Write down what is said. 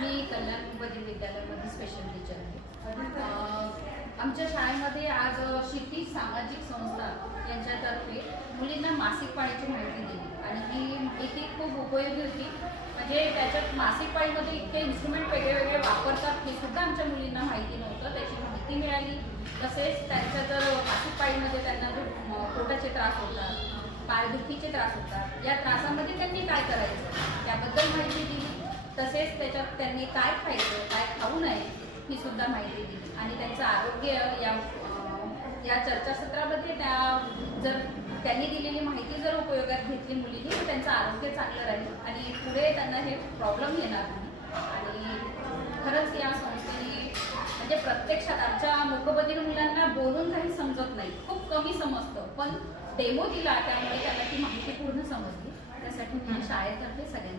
मी कल्याण बौद्धिक विद्यालयामध्ये special teacher आहे. आमच्या शाळेमध्ये आज क्षितिज सामाजिक संस्था यांच्यातर्फे मुलींना मासिक पाळीची माहिती दिली आणि ही माहिती खूप उपयोगी होती. म्हणजे त्याच्यात मासिक पाळीमध्ये इतके इन्स्ट्रुमेंट वेगळे वेगळे वापरतात हे सुद्धा आमच्या मुलींना माहिती नव्हतं. त्याची माहिती मिळाली. तसेच त्यांच्या जर मासिक पाळीमध्ये त्यांना जो पोटाचे त्रास होतात, पायदुखीचे त्रास होतात, या त्रासामध्ये त्यांनी काय करायचं त्याबद्दल माहिती दिली. तसेच त्याच्यात त्यांनी काय खायचं, काय खाऊ नये ही सुद्धा माहिती दिली आणि त्यांचं आरोग्य या चर्चासत्रामध्ये जर त्यांनी दिलेली माहिती जर उपयोगात घेतली मुलींनी तर त्यांचं आरोग्य चांगलं राहील आणि पुढे त्यांना हे प्रॉब्लेम येणार नाही. आणि खरंच या संस्थेने म्हणजे प्रत्यक्षात आमच्या मूकबधिर मुलांना बोलून काही समजत नाही, खूप कमी समजतं, पण डेमो दिला त्यामुळे त्यांना ती माहिती पूर्ण समजली. त्यासाठी मी शाळेतर्फे सगळ्यांना